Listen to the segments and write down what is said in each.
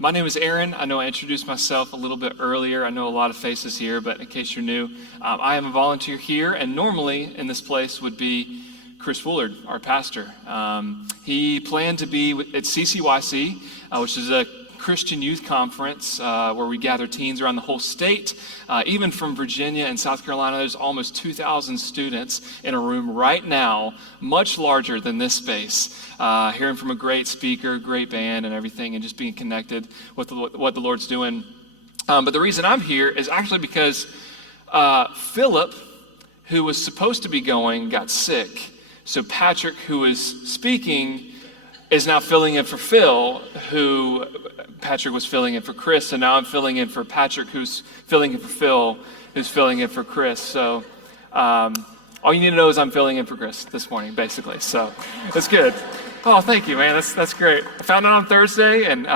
My name is Aaron. I know I introduced myself a little bit earlier. I know a lot of faces here, but in case you're new, I am a volunteer here, and normally in this place would be Chris Woolard, our pastor. He planned to be at CCYC, which is a Christian youth conference where we gather teens around the whole state. Even from Virginia and South Carolina, there's almost 2,000 students in a room right now, much larger than this space, hearing from a great speaker, great band and everything, and just being connected with what the Lord's doing. But the reason I'm here is actually because Philip, who was supposed to be going, got sick. So Patrick, who was speaking, is now filling in for Phil, who Patrick was filling in for Chris, and now I'm filling in for Patrick, who's filling in for Phil, who's filling in for Chris. So all you need to know is I'm filling in for Chris this morning, basically. So it's good. Oh, thank you, man. That's great. I found out on Thursday, and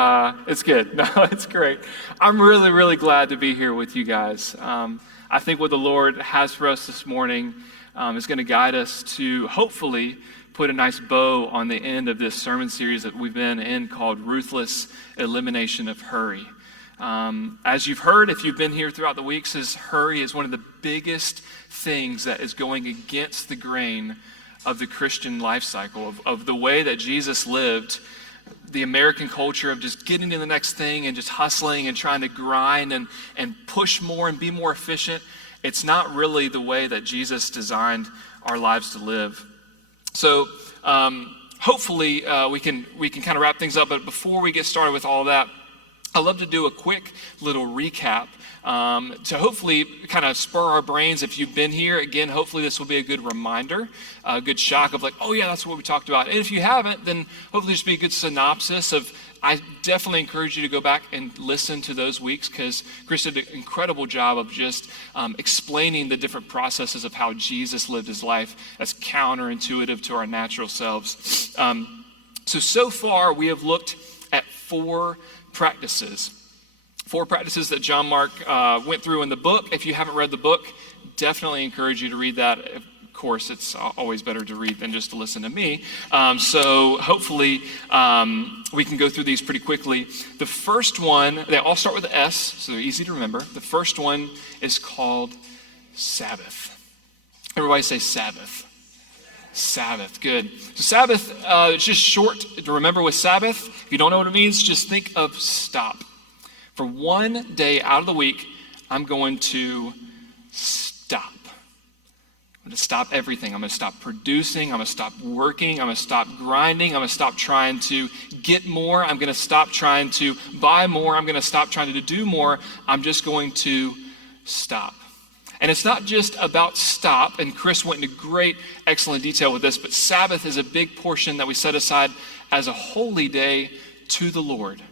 it's good. No, it's great. I'm really, really glad to be here with you guys. I think what the Lord has for us this morning is going to guide us to hopefully put a nice bow on the end of this sermon series that we've been in called Ruthless, Elimination of Hurry. As you've heard, if you've been here throughout the weeks, hurry is one of the biggest things that is going against the grain of the Christian life cycle, of the way that Jesus lived, the American culture of just getting to the next thing and just hustling and trying to grind and push more and be more efficient. It's not really the way that Jesus designed our lives to live. So hopefully we can kind of wrap things up, but before we get started with all that, I'd love to do a quick little recap to hopefully kind of spur our brains. If you've been here, again, hopefully this will be a good reminder, a good shock of like, oh yeah, that's what we talked about. And if you haven't, then hopefully just be a good synopsis of, I definitely encourage you to go back and listen to those weeks because Chris did an incredible job of just explaining the different processes of how Jesus lived his life as counterintuitive to our natural selves. So far we have looked at four practices that John Mark went through in the book. If you haven't read the book, definitely encourage you to read that. Of course, it's always better to read than just to listen to me. So hopefully we can go through these pretty quickly. The first one, they all start with an S, so they're easy to remember. The first one is called Sabbath. Everybody say Sabbath. Sabbath, good. So Sabbath, it's just short to remember with Sabbath. If you don't know what it means, just think of stop. For one day out of the week, I'm going to stop. I'm going to stop everything. I'm going to stop producing. I'm going to stop working. I'm going to stop grinding. I'm going to stop trying to get more. I'm going to stop trying to buy more. I'm going to stop trying to do more. I'm just going to stop. And it's not just about stop, and Chris went into great, excellent detail with this, but Sabbath is a big portion that we set aside as a holy day to the Lord.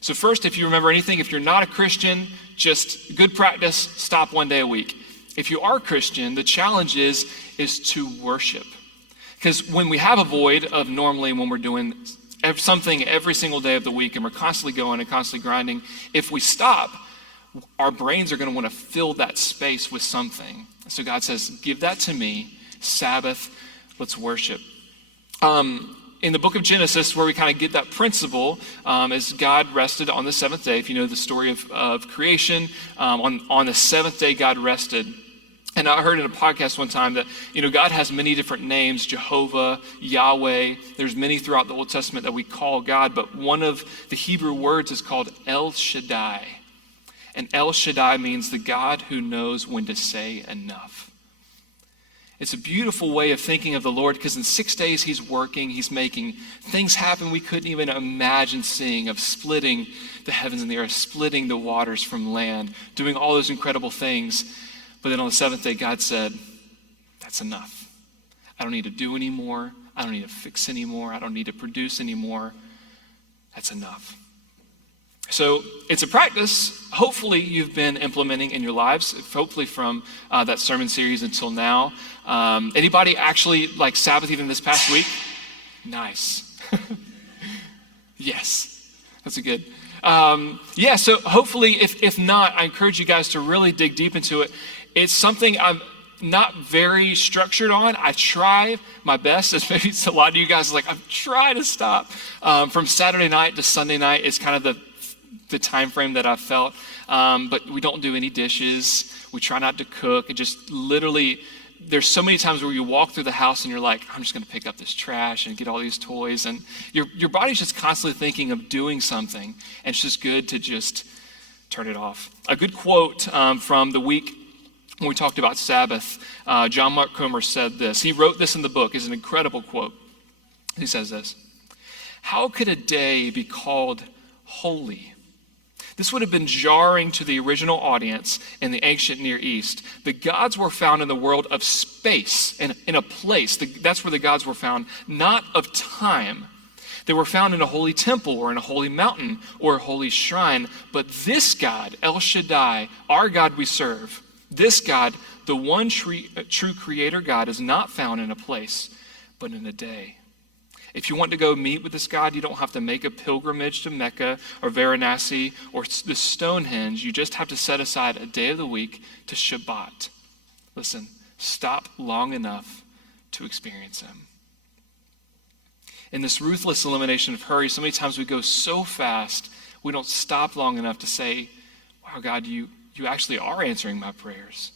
So first, if you remember anything, if you're not a Christian, just good practice, stop one day a week. If you are a Christian, the challenge is to worship. Because when we have a void of normally when we're doing something every single day of the week and we're constantly going and constantly grinding, if we stop, our brains are going to want to fill that space with something. So God says, give that to me, Sabbath, let's worship. In the book of Genesis, where we kind of get that principle, is God rested on the seventh day. If you know the story of creation, on the seventh day, God rested. And I heard in a podcast one time that, God has many different names, Jehovah, Yahweh. There's many throughout the Old Testament that we call God, but one of the Hebrew words is called El Shaddai. And El Shaddai means the God who knows when to say enough. It's a beautiful way of thinking of the Lord because in 6 days he's working, he's making things happen we couldn't even imagine seeing, of splitting the heavens and the earth, splitting the waters from land, doing all those incredible things. But then on the seventh day, God said, that's enough. I don't need to do anymore. I don't need to fix anymore. I don't need to produce anymore. That's enough. So it's a practice, hopefully you've been implementing in your lives, hopefully from that sermon series until now. Anybody actually like Sabbath even this past week? Nice. Yes, that's a good. So hopefully if not, I encourage you guys to really dig deep into it. It's something I'm not very structured on. I try my best, as maybe a lot of you guys are like, I'm trying to stop. From Saturday night to Sunday night is kind of the time frame that I've felt. But we don't do any dishes. We try not to cook. It just literally, there's so many times where you walk through the house and you're like, I'm just going to pick up this trash and get all these toys. And your body's just constantly thinking of doing something. And it's just good to just turn it off. A good quote from the week when we talked about Sabbath, John Mark Comer said this. He wrote this in the book. It's an incredible quote. He says this: "How could a day be called holy?" This would have been jarring to the original audience in the ancient Near East. The gods were found in the world of space, in a place. That's where the gods were found, not of time. They were found in a holy temple or in a holy mountain or a holy shrine. But this God, El Shaddai, our God we serve, this God, the one true creator God, is not found in a place, but in a day. If you want to go meet with this God, you don't have to make a pilgrimage to Mecca or Varanasi or the Stonehenge. You just have to set aside a day of the week to Shabbat. Listen, stop long enough to experience him. In this ruthless elimination of hurry, so many times we go so fast, we don't stop long enough to say, wow, God, you actually are answering my prayers.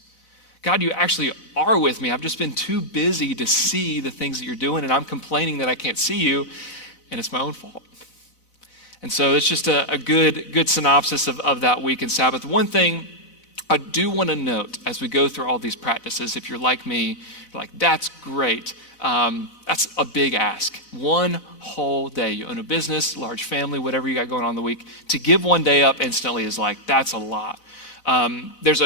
God, you actually are with me. I've just been too busy to see the things that you're doing, and I'm complaining that I can't see you, and it's my own fault. And so it's just a good synopsis of that week in Sabbath. One thing I do want to note as we go through all these practices, if you're like me, you're like, that's great. That's a big ask. One whole day. You own a business, large family, whatever you got going on in the week. To give one day up instantly is like, that's a lot. There's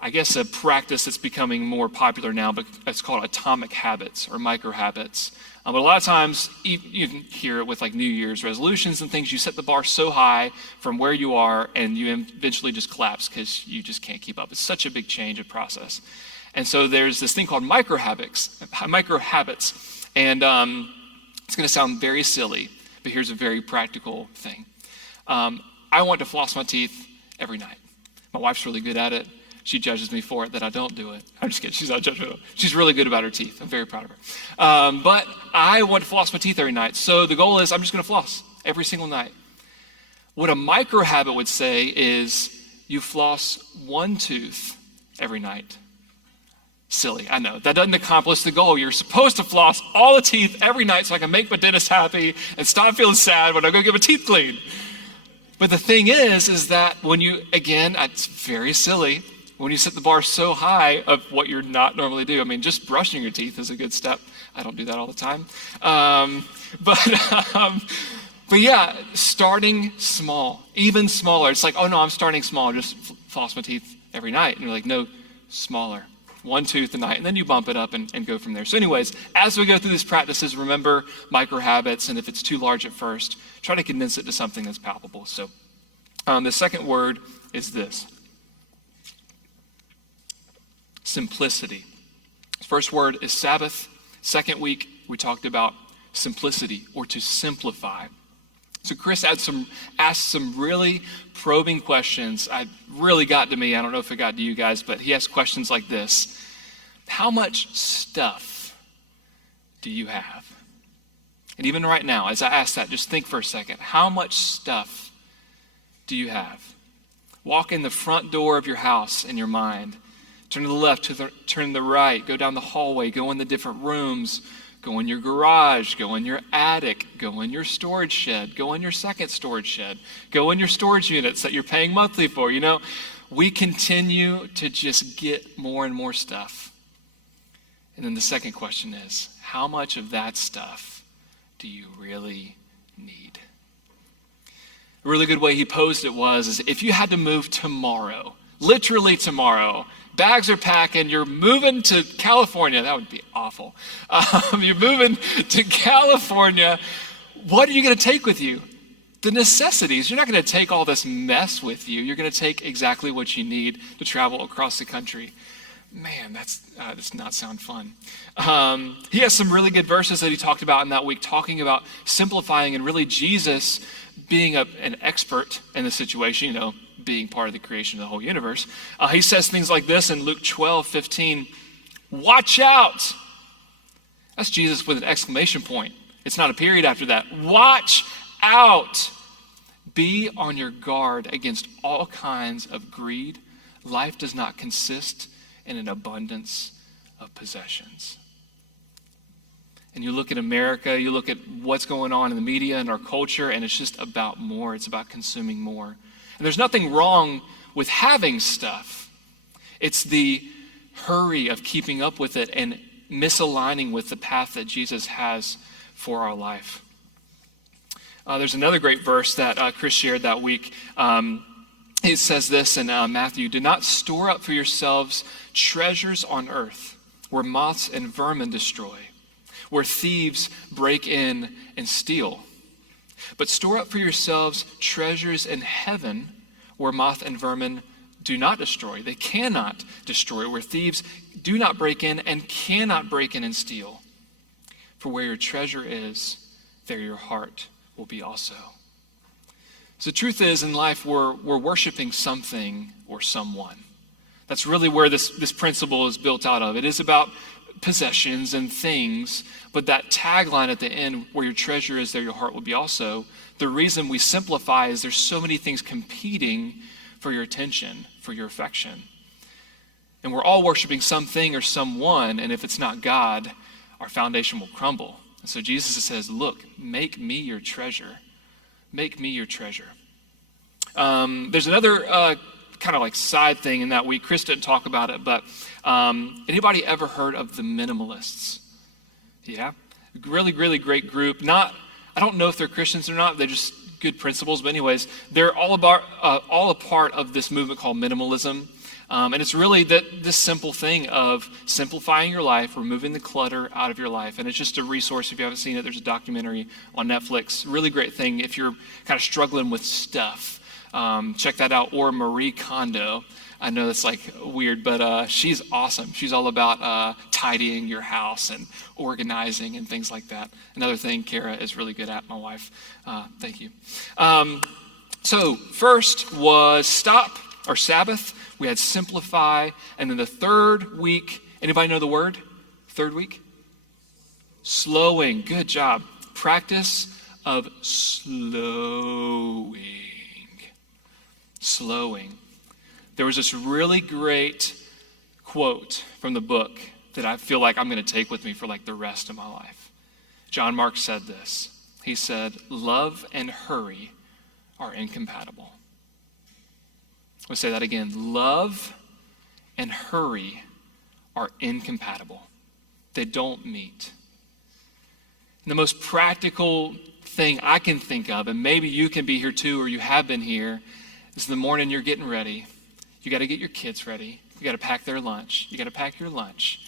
I guess a practice that's becoming more popular now, but it's called atomic habits or micro habits. But a lot of times, you can hear it with like New Year's resolutions and things. You set the bar so high from where you are, and you eventually just collapse because you just can't keep up. It's such a big change of process. And so there's this thing called micro habits. And it's going to sound very silly, but here's a very practical thing. I want to floss my teeth every night. My wife's really good at it. She judges me for it that I don't do it. I'm just kidding. She's not judgmental. She's really good about her teeth. I'm very proud of her. But I want to floss my teeth every night. So the goal is I'm just going to floss every single night. What a micro habit would say is you floss one tooth every night. Silly, I know. That doesn't accomplish the goal. You're supposed to floss all the teeth every night so I can make my dentist happy and stop feeling sad when I go get my teeth cleaned. But the thing is that when you, again, it's very silly, when you set the bar so high of what you're not normally do. I mean, just brushing your teeth is a good step. I don't do that all the time. But yeah, starting small, even smaller. It's like, oh no, I'm starting small. Just floss my teeth every night. And you're like, no, smaller. One tooth a night. And then you bump it up and go from there. So anyways, as we go through these practices, remember micro habits. And if it's too large at first, try to condense it to something that's palpable. So the second word is this. Simplicity. First word is Sabbath. Second week, we talked about simplicity or to simplify. So Chris asked some really probing questions. It really got to me. I don't know if it got to you guys, but he asked questions like this. How much stuff do you have? And even right now, as I ask that, just think for a second. How much stuff do you have? Walk in the front door of your house in your mind. Turn to the left, turn to the right, go down the hallway, go in the different rooms, go in your garage, go in your attic, go in your storage shed, go in your second storage shed, go in your storage units that you're paying monthly for. You know, we continue to just get more and more stuff. And then the second question is, how much of that stuff do you really need? A really good way he posed it is if you had to move tomorrow, literally tomorrow, bags are packing, you're moving to California. That would be awful. You're moving to California. What are you going to take with you? The necessities. You're not going to take all this mess with you. You're going to take exactly what you need to travel across the country. Man, that does not sound fun. He has some really good verses that he talked about in that week, talking about simplifying and really Jesus being an expert in the situation, you know, being part of the creation of the whole universe. He says things like this in Luke 12:15. Watch out. That's Jesus with an exclamation point. It's not a period after that. Watch out. Be on your guard against all kinds of greed. Life does not consist in an abundance of possessions. And you look at America, you look at what's going on in the media and our culture, and it's just about more. It's about consuming more. And there's nothing wrong with having stuff. It's the hurry of keeping up with it and misaligning with the path that Jesus has for our life. There's another great verse that Chris shared that week. It says this in Matthew, "Do not store up for yourselves treasures on earth, where moths and vermin destroy, where thieves break in and steal. But store up for yourselves treasures in heaven, where moth and vermin do not destroy." They cannot destroy, where thieves do not break in and cannot break in and steal. For where your treasure is, there your heart will be also. So the truth is, in life, we're worshiping something or someone. That's really where this principle is built out of. It is about possessions and things, but that tagline at the end, where your treasure is, there your heart will be also, the reason we simplify is there's so many things competing for your attention, for your affection. And we're all worshiping something or someone, and if it's not God, our foundation will crumble. And so Jesus says, look, make me your treasure. Make me your treasure. There's another kind of like side thing in that week. Chris didn't talk about it, but anybody ever heard of the minimalists? Yeah, really, really great group. I don't know if they're Christians or not. They're just good principles. But anyways, they're all a part of this movement called minimalism. And it's really this simple thing of simplifying your life, removing the clutter out of your life. And it's just a resource. If you haven't seen it, there's a documentary on Netflix. Really great thing if you're kind of struggling with stuff. Check that out. Or Marie Kondo. I know that's like weird, but she's awesome. She's all about tidying your house and organizing and things like that. Another thing Kara is really good at, my wife. Thank you. So first was stop or Sabbath. We had simplify. And then the third week, anybody know the word? Third week? Slowing. Good job. Practice of slowing. Slowing. There was this really great quote from the book that I feel like I'm going to take with me for like the rest of my life. John Mark said this. He said, "Love and hurry are incompatible." I'll say that again. Love and hurry are incompatible. They don't meet. And the most practical thing I can think of, and maybe you can be here too, or you have been here, is in the morning you're getting ready. You got to get your kids ready. You got to pack their lunch. You got to pack your lunch.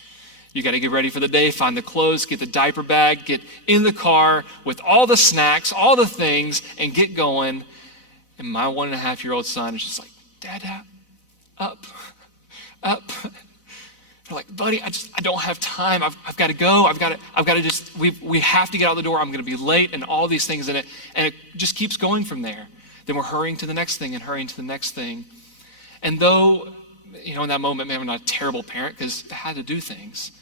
You got to get ready for the day, find the clothes, get the diaper bag, get in the car with all the snacks, all the things, and get going. And my 1.5-year-old son is just like, "Dad, up. They're like, "Buddy, I don't have time. I've got to go. I've got to just, we have to get out the door. I'm going to be late," and all these things in it. And it just keeps going from there. Then we're hurrying to the next thing and hurrying to the next thing. And though, in that moment, maybe I'm not a terrible parent because I had to do things.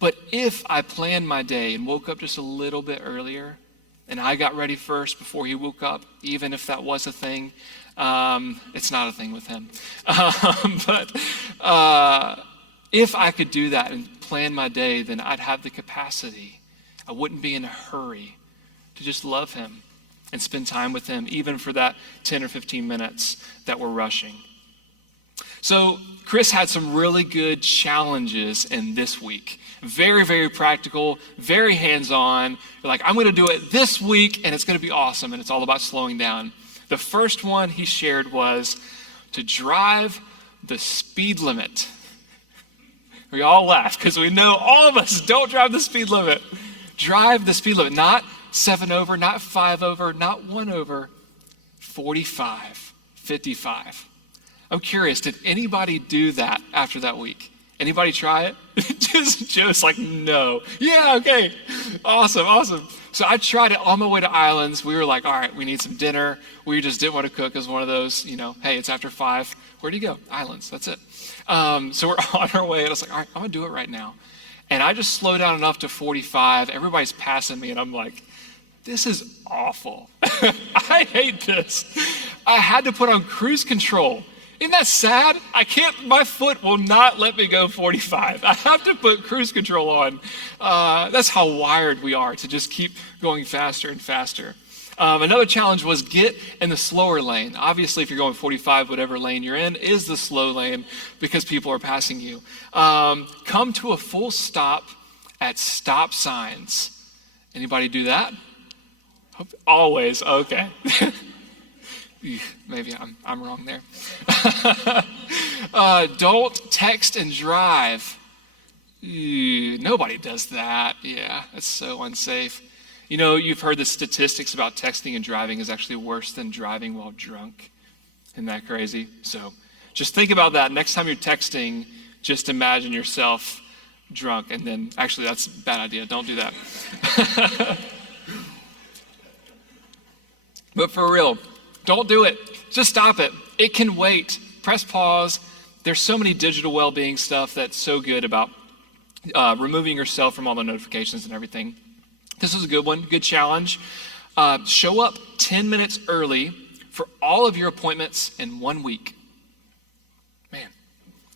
But if I planned my day and woke up just a little bit earlier, and I got ready first before he woke up, even if that was a thing, it's not a thing with him. But if I could do that and plan my day, then I'd have the capacity. I wouldn't be in a hurry to just love him and spend time with him, even for that 10 or 15 minutes that we're rushing. So Chris had some really good challenges in this week. Very, very practical, very hands-on. You're like, I'm going to do it this week, and it's going to be awesome, and it's all about slowing down. The first one he shared was to drive the speed limit. We all laugh because we know all of us don't drive the speed limit. Drive the speed limit, not 7 over, not 5 over, not 1 over, 45, 55. I'm curious, did anybody do that after that week? Anybody try it? Joe's like, no. Yeah, okay. Awesome. So I tried it on my way to Islands. We were like, all right, we need some dinner. We just didn't want to cook. It was one of those, hey, it's after 5. Where do you go? Islands, that's it. So we're on our way, and I was like, all right, I'm going to do it right now. And I just slowed down enough to 45. Everybody's passing me, and I'm like, this is awful. I hate this. I had to put on cruise control. Isn't that sad? My foot will not let me go 45. I have to put cruise control on. That's how wired we are, to just keep going faster and faster. Another challenge was get in the slower lane. Obviously, if you're going 45, whatever lane you're in is the slow lane because people are passing you. Come to a full stop at stop signs. Anybody do that? Always, okay. Maybe I'm wrong there. Don't text and drive. Nobody does that. Yeah, that's so unsafe. You know, you've heard the statistics about texting and driving is actually worse than driving while drunk. Isn't that crazy? So just think about that. Next time you're texting, just imagine yourself drunk. And then, actually, that's a bad idea. Don't do that. But for real, don't do it. Just stop it. It can wait. Press pause. There's so many digital well-being stuff that's so good about removing yourself from all the notifications and everything. This is a good one, good challenge. Show up 10 minutes early for all of your appointments in 1 week. Man,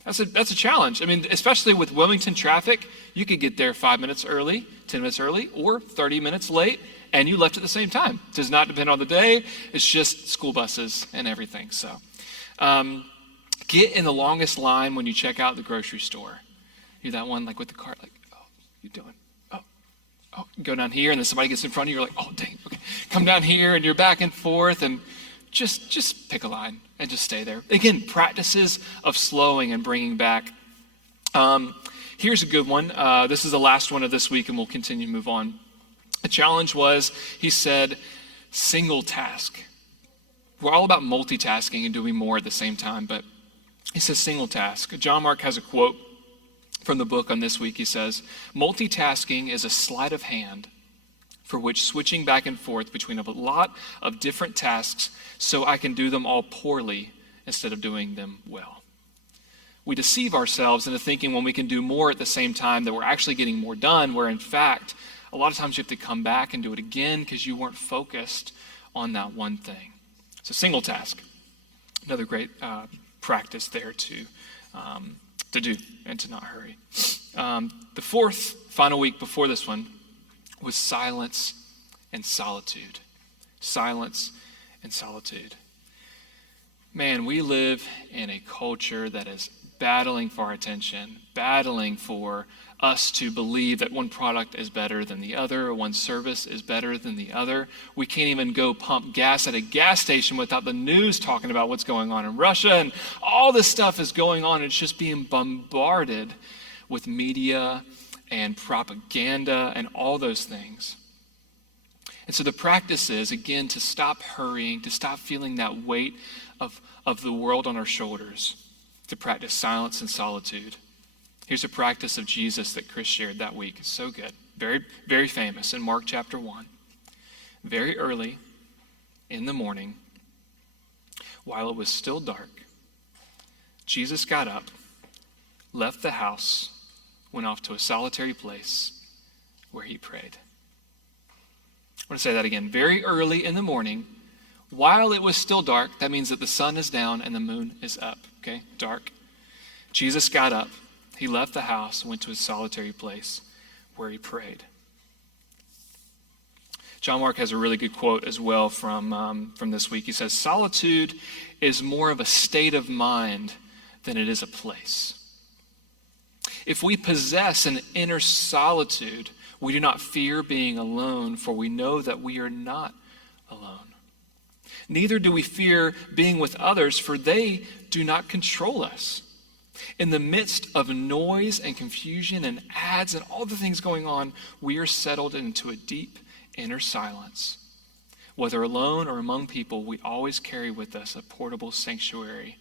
that's a challenge. I mean, especially with Wilmington traffic, you could get there 5 minutes early, 10 minutes early, or 30 minutes late, and you left at the same time. It does not depend on the day. It's just school buses and everything. So get in the longest line when you check out the grocery store. You're that one like with the cart, like, oh, you doing? Oh, go down here, and then somebody gets in front of you. You're like, oh, dang, okay. Come down here, and you're back and forth, and just pick a line and just stay there. Again, practices of slowing and bringing back. Here's a good one. This is the last one of this week, and we'll continue to move on. The challenge was, he said, single task. We're all about multitasking and doing more at the same time, but he says single task. John Mark has a quote from the book on this week. He says, multitasking is a sleight of hand for which switching back and forth between a lot of different tasks so I can do them all poorly instead of doing them well. We deceive ourselves into thinking when we can do more at the same time that we're actually getting more done, where in fact, a lot of times you have to come back and do it again because you weren't focused on that one thing. So single task, another great practice there to do and to not hurry. The fourth, final week before this one was silence and solitude. Silence and solitude. Man, we live in a culture that is battling for our attention, battling for us to believe that one product is better than the other, or one service is better than the other. We can't even go pump gas at a gas station without the news talking about what's going on in Russia, and all this stuff is going on. It's just being bombarded with media and propaganda and all those things. And so the practice is, again, to stop hurrying, to stop feeling that weight of the world on our shoulders, to practice silence and solitude. Here's a practice of Jesus that Chris shared that week. It's so good. Very, very famous in Mark chapter 1. Very early in the morning, while it was still dark, Jesus got up, left the house, went off to a solitary place where he prayed. I want to say that again. Very early in the morning, while it was still dark, that means that the sun is down and the moon is up. Okay, dark. Jesus got up. He left the house and went to a solitary place where he prayed. John Mark has a really good quote as well from this week. He says, solitude is more of a state of mind than it is a place. If we possess an inner solitude, we do not fear being alone, for we know that we are not alone. Neither do we fear being with others, for they do not control us. In the midst of noise and confusion and ads and all the things going on, we are settled into a deep inner silence. Whether alone or among people, we always carry with us a portable sanctuary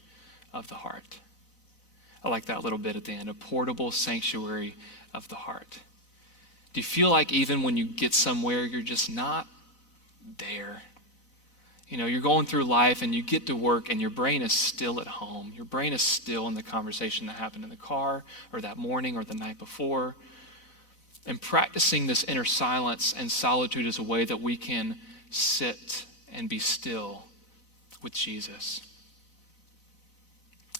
of the heart. I like that little bit at the end, a portable sanctuary of the heart. Do you feel like even when you get somewhere, you're just not there? You know, you're going through life and you get to work and your brain is still at home. Your brain is still in the conversation that happened in the car or that morning or the night before. And practicing this inner silence and solitude is a way that we can sit and be still with Jesus.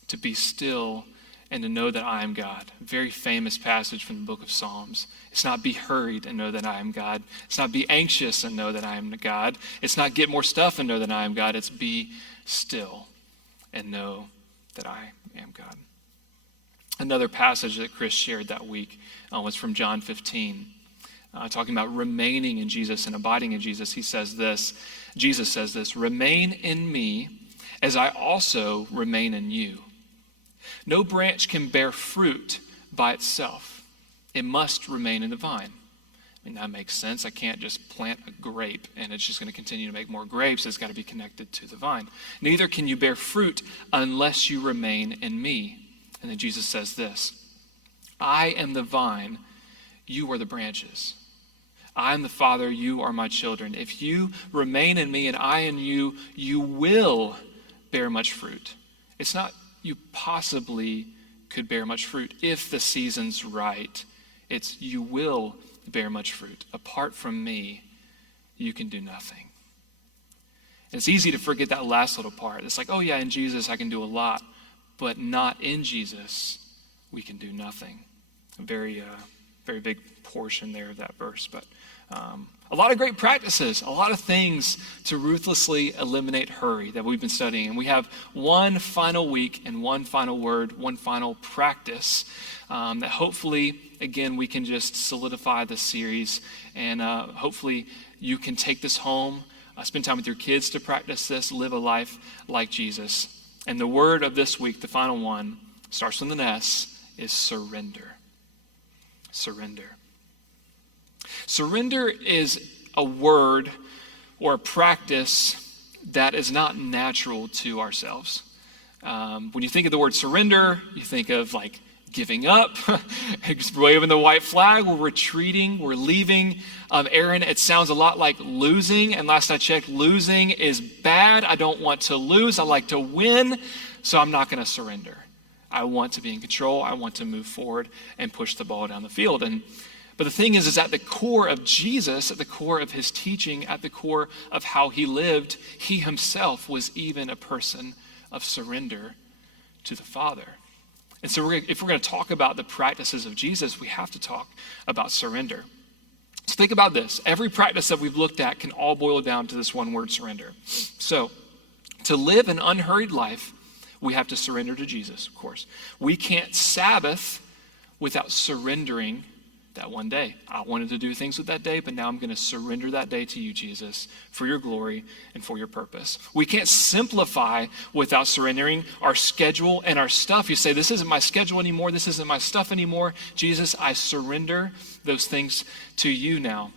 To be still and to know that I am God. Very famous passage from the book of Psalms. It's not be hurried and know that I am God. It's not be anxious and know that I am God. It's not get more stuff and know that I am God. It's be still and know that I am God. Another passage that Chris shared that week was from John 15, talking about remaining in Jesus and abiding in Jesus. He says this, Jesus says this, "Remain in me as I also remain in you. No branch can bear fruit by itself. It must remain in the vine." I mean, that makes sense. I can't just plant a grape and it's just going to continue to make more grapes. It's got to be connected to the vine. Neither can you bear fruit unless you remain in me. And then Jesus says this, "I am the vine, you are the branches. I am the Father, you are my children. If you remain in me and I in you, you will bear much fruit." It's not you possibly could bear much fruit if the season's right. It's you will bear much fruit. Apart from me, you can do nothing. And it's easy to forget that last little part. It's like, oh yeah, in Jesus I can do a lot, but not in Jesus, we can do nothing. A very big portion there of that verse, but a lot of great practices, a lot of things to ruthlessly eliminate hurry that we've been studying. And we have one final week and one final word, one final practice that hopefully, again, we can just solidify this series. And hopefully you can take this home, spend time with your kids to practice this, live a life like Jesus. And the word of this week, the final one, starts with an S, is surrender. Surrender. Surrender is a word or a practice that is not natural to ourselves. When you think of the word surrender, you think of like giving up, waving the white flag, we're retreating, we're leaving. Aaron, it sounds a lot like losing. And last I checked, losing is bad. I don't want to lose. I like to win. So I'm not going to surrender. I want to be in control. I want to move forward and push the ball down the field. But the thing is at the core of Jesus, at the core of his teaching, at the core of how he lived, he himself was even a person of surrender to the Father. And so if we're going to talk about the practices of Jesus, we have to talk about surrender. So think about this. Every practice that we've looked at can all boil down to this one word, surrender. So to live an unhurried life, we have to surrender to Jesus, of course. We can't Sabbath without surrendering that one day. I wanted to do things with that day, but now I'm going to surrender that day to you, Jesus, for your glory and for your purpose. We can't simplify without surrendering our schedule and our stuff. You say, this isn't my schedule anymore. This isn't my stuff anymore. Jesus, I surrender those things to you now.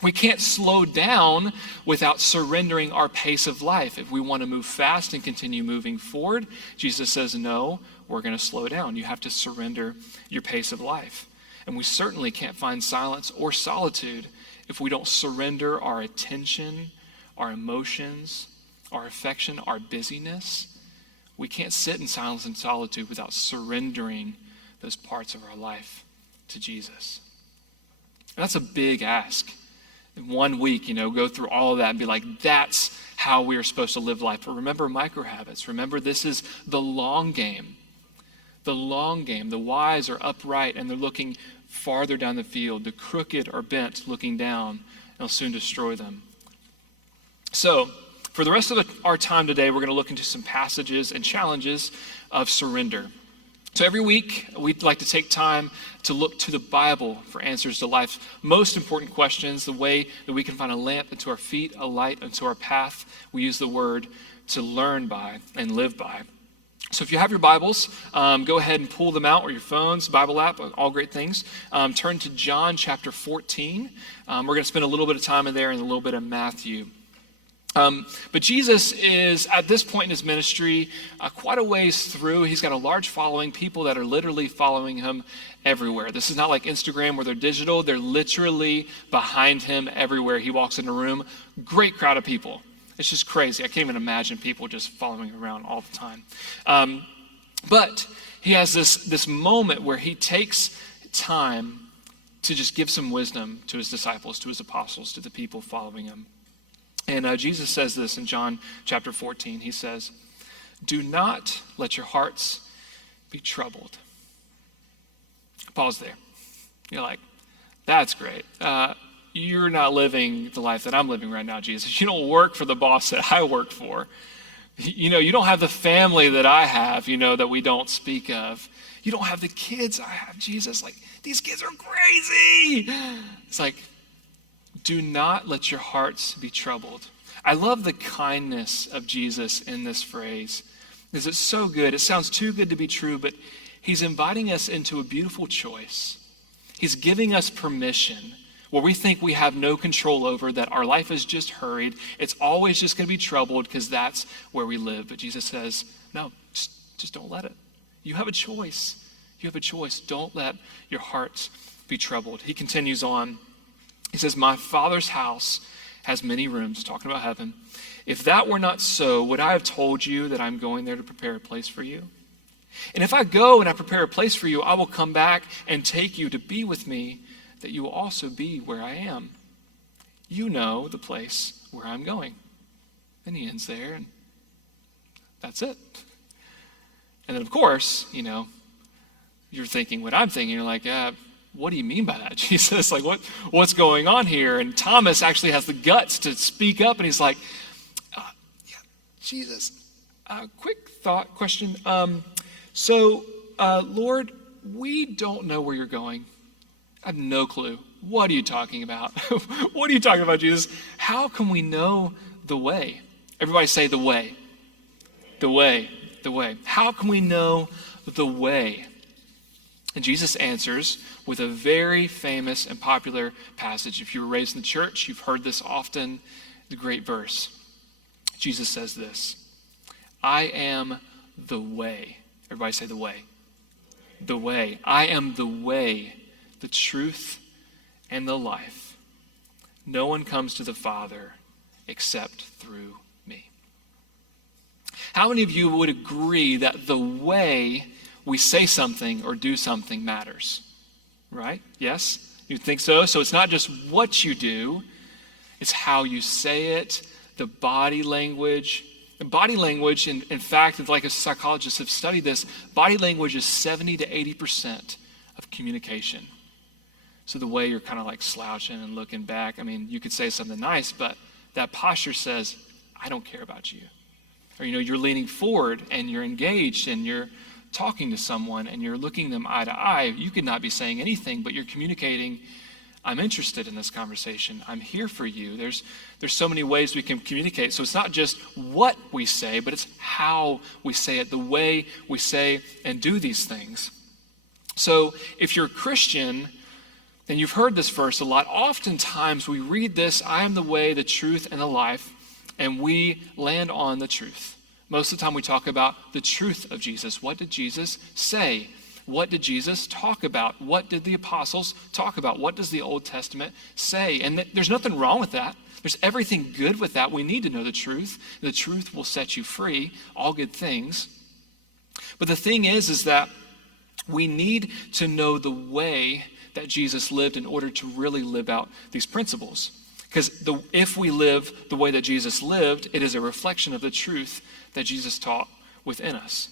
We can't slow down without surrendering our pace of life. If we want to move fast and continue moving forward, Jesus says, no, we're going to slow down. You have to surrender your pace of life. And we certainly can't find silence or solitude if we don't surrender our attention, our emotions, our affection, our busyness. We can't sit in silence and solitude without surrendering those parts of our life to Jesus. And that's a big ask. In 1 week, go through all of that and be like, that's how we are supposed to live life. But remember micro habits. Remember, this is the long game. The long game. The wise are upright and they're looking farther down the field. The crooked are bent, looking down, and will soon destroy them. So, for the rest of our time today, we're going to look into some passages and challenges of surrender. So every week, we'd like to take time to look to the Bible for answers to life's most important questions, the way that we can find a lamp unto our feet, a light unto our path. We use the word to learn by and live by. So if you have your Bibles, go ahead and pull them out, or your phones, Bible app, all great things. Turn to John chapter 14. We're going to spend a little bit of time in there and a little bit of Matthew. But Jesus is, at this point in his ministry, quite a ways through. He's got a large following, people that are literally following him everywhere. This is not like Instagram where they're digital. They're literally behind him everywhere. He walks in a room, great crowd of people. It's just crazy. I can't even imagine people just following him around all the time. But he has this moment where he takes time to just give some wisdom to his disciples, to his apostles, to the people following him. And Jesus says this in John chapter 14. He says, "Do not let your hearts be troubled." Pause there. You're like, that's great. You're not living the life that I'm living right now, Jesus. You don't work for the boss that I work for. You don't have the family that I have, that we don't speak of. You don't have the kids I have, Jesus. Like, these kids are crazy. It's like, do not let your hearts be troubled. I love the kindness of Jesus in this phrase because it's so good. It sounds too good to be true, but he's inviting us into a beautiful choice. He's giving us permission where we think we have no control over, that our life is just hurried. It's always just going to be troubled because that's where we live. But Jesus says, no, just don't let it. You have a choice. You have a choice. Don't let your hearts be troubled. He continues on. He says, "My Father's house has many rooms," talking about heaven. "If that were not so, would I have told you that I'm going there to prepare a place for you? And if I go and I prepare a place for you, I will come back and take you to be with me, that you will also be where I am. You know the place where I'm going." And he ends there, and that's it. And then, of course, you're thinking what I'm thinking. You're like, what do you mean by that, Jesus? Like, what's going on here? And Thomas actually has the guts to speak up, and he's like, Jesus, quick question. Lord, we don't know where you're going. I have no clue. What are you talking about? What are you talking about, Jesus? How can we know the way? Everybody say the way. The way. The way. How can we know the way? And Jesus answers with a very famous and popular passage. If you were raised in the church, you've heard this often. The great verse. Jesus says this, "I am the way." Everybody say the way. The way. "I am the way, the truth, and the life. No one comes to the Father except through me." How many of you would agree that the way we say something or do something matters? Right? Yes? You think so? So it's not just what you do, it's how you say it, the body language. The body language, in fact, like a psychologist have studied this, body language is 70 to 80% of communication. So the way you're kind of like slouching and looking back, you could say something nice, but that posture says, I don't care about you. Or, you're leaning forward and you're engaged and you're talking to someone and you're looking them eye to eye. You could not be saying anything, but you're communicating, I'm interested in this conversation. I'm here for you. There's so many ways we can communicate. So it's not just what we say, but it's how we say it, the way we say and do these things. So if you're a Christian, and you've heard this verse a lot, oftentimes we read this, I am the way, the truth, and the life, and we land on the truth. Most of the time we talk about the truth of Jesus. What did Jesus say? What did Jesus talk about? What did the apostles talk about? What does the Old Testament say? And there's nothing wrong with that. There's everything good with that. We need to know the truth. The truth will set you free, all good things. But the thing is that we need to know the way that Jesus lived in order to really live out these principles. Because if we live the way that Jesus lived, it is a reflection of the truth that Jesus taught within us.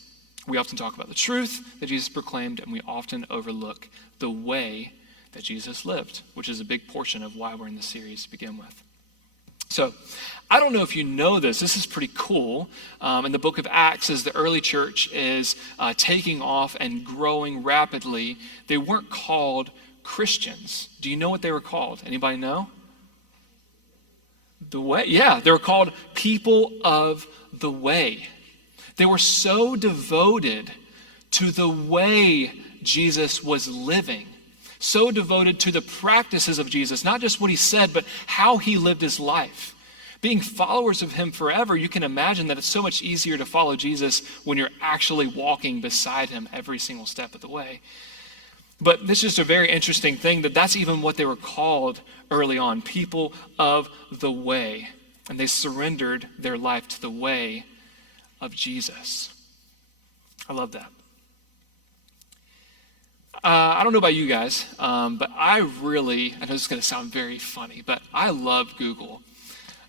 We often talk about the truth that Jesus proclaimed, and we often overlook the way that Jesus lived, which is a big portion of why we're in this series to begin with. So, I don't know if you know this. This is pretty cool. In the book of Acts, as the early church is taking off and growing rapidly, they weren't called Christians. Do you know what they were called? Anybody know? The way? Yeah, they were called people of the way. They were so devoted to the way Jesus was living, so devoted to the practices of Jesus, not just what he said, but how he lived his life. Being followers of him forever, you can imagine that it's so much easier to follow Jesus when you're actually walking beside him every single step of the way. But this is just a very interesting thing that's even what they were called early on, people of the way. And they surrendered their life to the way of Jesus. I love that. I don't know about you guys, but I know this is going to sound very funny, but I love Google.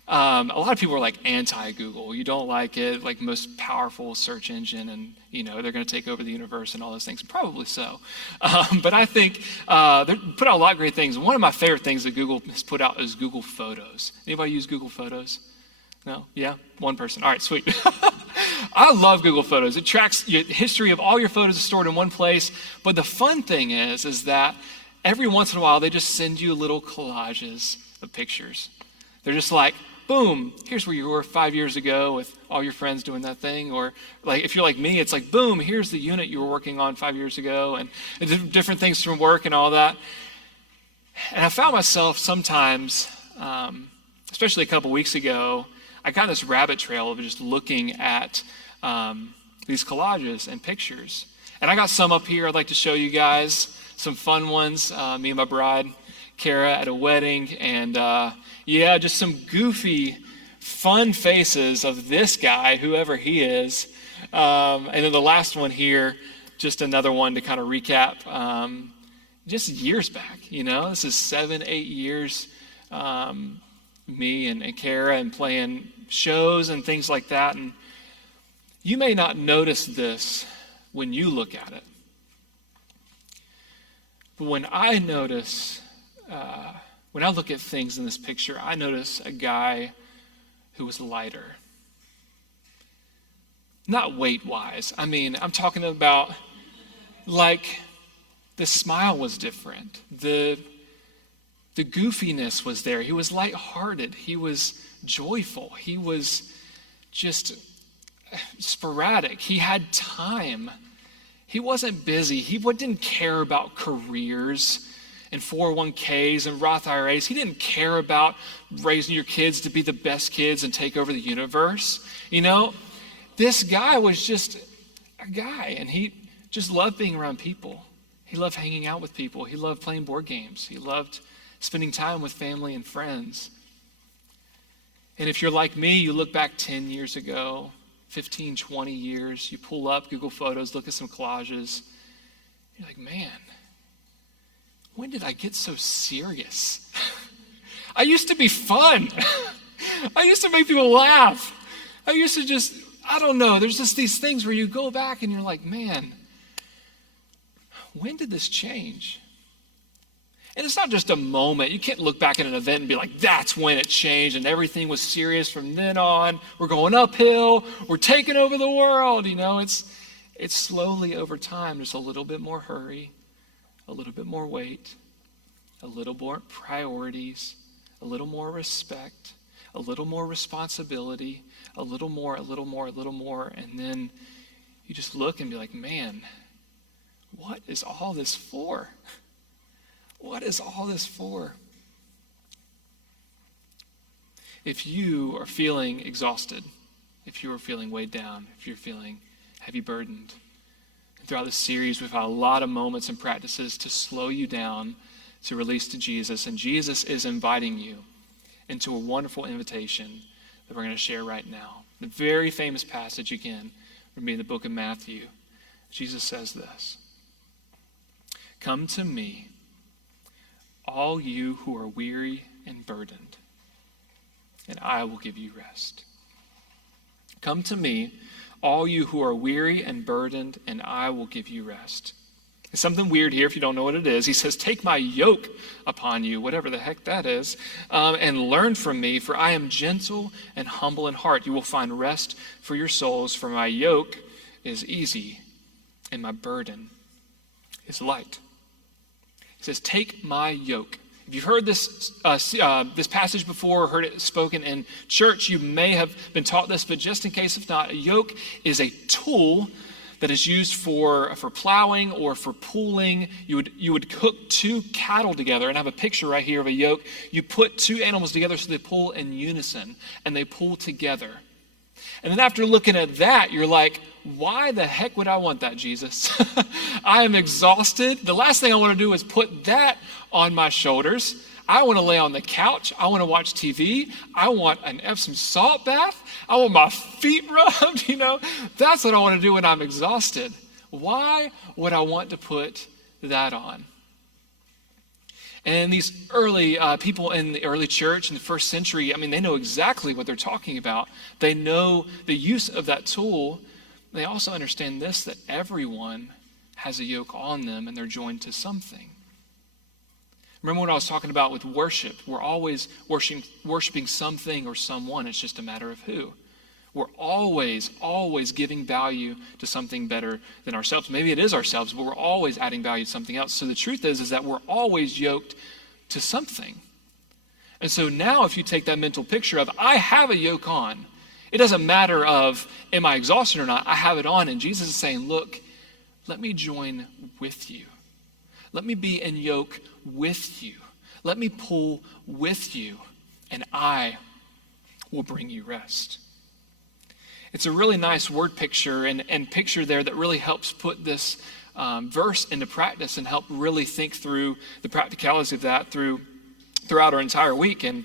A lot of people are like anti-Google. You don't like it, like most powerful search engine, and they're going to take over the universe and all those things. Probably so, but I think they put out a lot of great things. One of my favorite things that Google has put out is Google Photos. Anybody use Google Photos? No? Yeah? One person. All right, sweet. I love Google Photos. It tracks your history of all your photos stored in one place. But the fun thing is that every once in a while, they just send you little collages of pictures. They're just like, boom, here's where you were 5 years ago with all your friends doing that thing. Or like, if you're like me, it's like, boom, here's the unit you were working on 5 years ago, and different things from work and all that. And I found myself sometimes, especially a couple weeks ago, I got this rabbit trail of just looking at these collages and pictures. And I got some up here I'd like to show you guys, some fun ones. Me and my bride, Kara, at a wedding. And just some goofy, fun faces of this guy, whoever he is. And then the last one here, just another one to kind of recap. Just years back, this is 7-8 years. Me and Kara and playing shows and things like that. And you may not notice this when you look at it. But when I look at things in this picture, I notice a guy who was lighter. Not weight-wise. I mean, I'm talking about like the smile was different. The goofiness was there. He was lighthearted. He was joyful. He was just sporadic. He had time. He wasn't busy. He didn't care about careers and 401ks and Roth IRAs. He didn't care about raising your kids to be the best kids and take over the universe. This guy was just a guy, and he just loved being around people. He loved hanging out with people. He loved playing board games. He loved spending time with family and friends. And if you're like me, you look back 10 years ago, 15, 20 years, you pull up Google Photos, look at some collages. You're like, man, when did I get so serious? I used to be fun. I used to make people laugh. I used to I don't know, there's just these things where you go back and you're like, man, when did this change? And it's not just a moment. You can't look back at an event and be like, that's when it changed and everything was serious from then on. We're going uphill. We're taking over the world. It's slowly over time. There's a little bit more hurry, a little bit more weight, a little more priorities, a little more respect, a little more responsibility, a little more. And then you just look and be like, man, what is all this for? What is all this for? If you are feeling exhausted, if you are feeling weighed down, if you're feeling heavy burdened, throughout this series we've had a lot of moments and practices to slow you down, to release to Jesus, and Jesus is inviting you into a wonderful invitation that we're going to share right now. The very famous passage again from the book of Matthew. Jesus says this, "Come to me, all you who are weary and burdened, and I will give you rest." Come to me, all you who are weary and burdened, and I will give you rest. It's something weird here if you don't know what it is. He says, take my yoke upon you, whatever the heck that is, and learn from me, for I am gentle and humble in heart. You will find rest for your souls, for my yoke is easy and my burden is light. He says, take my yoke. If you've heard this passage before or heard it spoken in church, you may have been taught this, but just in case if not, a yoke is a tool that is used for plowing or for pulling. You would hook two cattle together, and I have a picture right here of a yoke. You put two animals together so they pull in unison, and they pull together. And then after looking at that, you're like, why the heck would I want that, Jesus? I am exhausted. The last thing I want to do is put that on my shoulders. I want to lay on the couch. I want to watch TV. I want an Epsom salt bath. I want my feet rubbed, That's what I want to do when I'm exhausted. Why would I want to put that on. And these early people in the early church in the first century, they know exactly what they're talking about. They know the use of that tool. They also understand this, that everyone has a yoke on them and they're joined to something. Remember what I was talking about with worship? We're always worshiping something or someone. It's just a matter of who. We're always giving value to something better than ourselves. Maybe it is ourselves, but we're always adding value to something else. So the truth is that we're always yoked to something. And so now if you take that mental picture of, I have a yoke on, it doesn't matter of, am I exhausted or not? I have it on. And Jesus is saying, look, let me join with you. Let me be in yoke with you. Let me pull with you, and I will bring you rest. It's a really nice word picture and picture there that really helps put this verse into practice and help really think through the practicalities of that throughout our entire week. And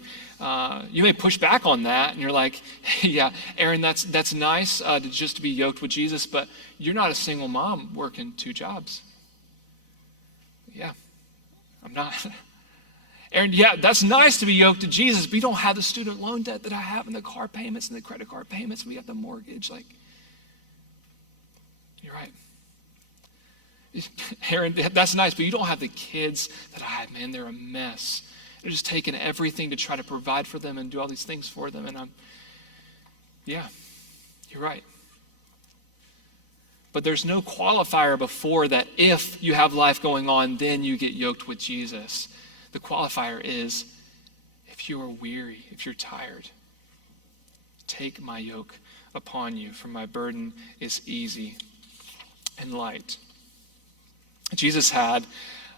you may push back on that, and you're like, hey, yeah, Aaron, that's nice to just be yoked with Jesus, but you're not a single mom working 2 jobs. Yeah, I'm not. Aaron, yeah, that's nice to be yoked to Jesus, but you don't have the student loan debt that I have and the car payments and the credit card payments. We have the mortgage. Like, you're right. Aaron, that's nice, but you don't have the kids that I have. Man, they're a mess. They're just taking everything to try to provide for them and do all these things for them. And yeah, you're right. But there's no qualifier before that. If you have life going on, then you get yoked with Jesus. The qualifier is, if you are weary, if you're tired, take my yoke upon you, for my burden is easy and light. Jesus had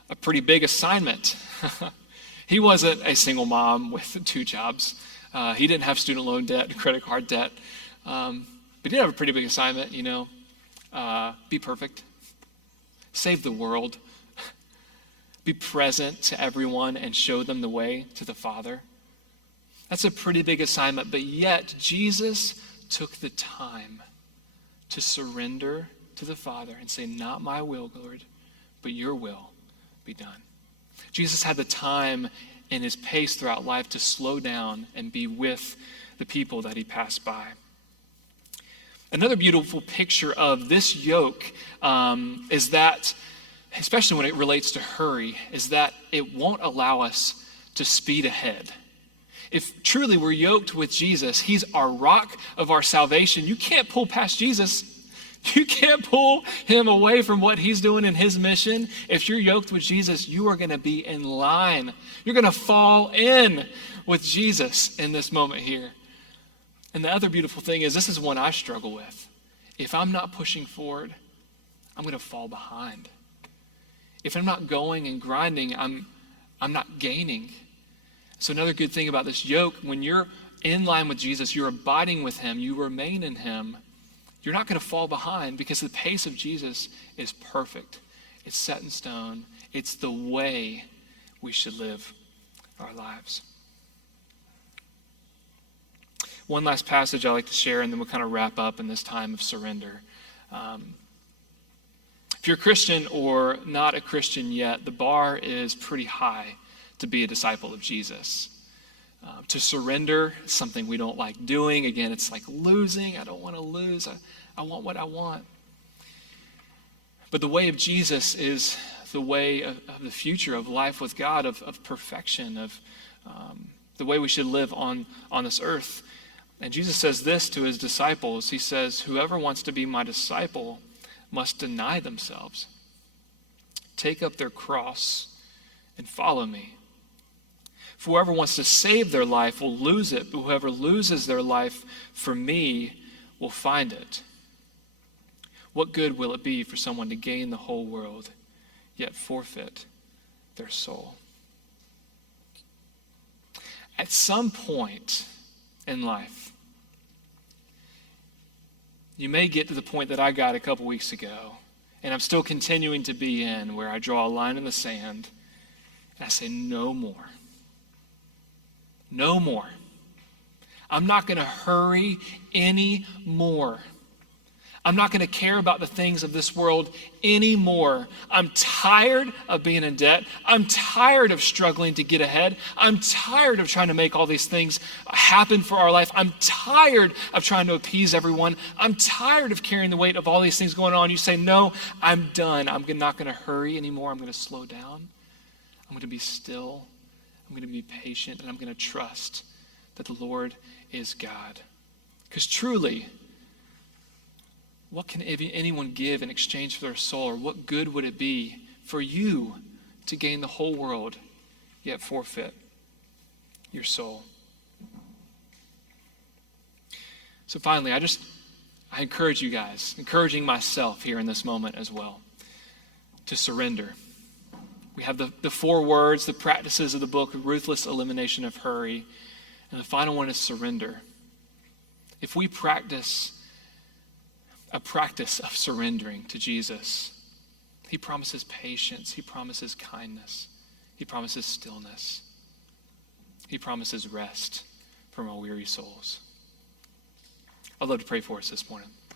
a pretty big assignment. He wasn't a single mom with 2 jobs. He didn't have student loan debt, credit card debt. But he did have a pretty big assignment, be perfect, save the world, be present to everyone and show them the way to the Father. That's a pretty big assignment, but yet Jesus took the time to surrender to the Father and say, not my will, Lord, but your will be done. Jesus had the time and his pace throughout life to slow down and be with the people that he passed by. Another beautiful picture of this yoke is that, especially when it relates to hurry, is that it won't allow us to speed ahead. If truly we're yoked with Jesus, he's our rock of our salvation. You can't pull past Jesus. You can't pull him away from what he's doing in his mission. If you're yoked with Jesus, you are going to be in line. You're going to fall in with Jesus in this moment here. And the other beautiful thing is, this is one I struggle with. If I'm not pushing forward, I'm going to fall behind. If I'm not going and grinding, I'm not gaining. So another good thing about this yoke, when you're in line with Jesus, you're abiding with him, you remain in him, you're not going to fall behind because the pace of Jesus is perfect. It's set in stone. It's the way we should live our lives. One last passage I'd like to share, and then we'll kind of wrap up in this time of surrender. If you're a Christian or not a Christian yet, the bar is pretty high to be a disciple of Jesus. To surrender is something we don't like doing. Again, it's like losing. I don't want to lose. I want what I want. But the way of Jesus is the way of the future, of life with God, of perfection, of the way we should live on this earth. And Jesus says this to his disciples. He says, whoever wants to be my disciple must deny themselves, take up their cross, and follow me. For whoever wants to save their life will lose it, but whoever loses their life for me will find it. What good will it be for someone to gain the whole world, yet forfeit their soul? At some point in life, you may get to the point that I got a couple weeks ago, and I'm still continuing to be in, where I draw a line in the sand, and I say, no more. No more. I'm not going to hurry anymore. I'm not going to care about the things of this world anymore. I'm tired of being in debt. I'm tired of struggling to get ahead. I'm tired of trying to make all these things happen for our life. I'm tired of trying to appease everyone. I'm tired of carrying the weight of all these things going on. You say, no, I'm done. I'm not going to hurry anymore. I'm going to slow down. I'm going to be still. I'm going to be patient, and I'm going to trust that the Lord is God. Because truly, what can anyone give in exchange for their soul? Or what good would it be for you to gain the whole world, yet forfeit your soul? So finally, I encourage you guys, encouraging myself here in this moment as well, to surrender. We have the 4 words, the practices of the book, Ruthless, Elimination of Hurry. And the final one is surrender. If we practice a practice of surrendering to Jesus, he promises patience, he promises kindness, he promises stillness, he promises rest from our weary souls. I'd love to pray for us this morning.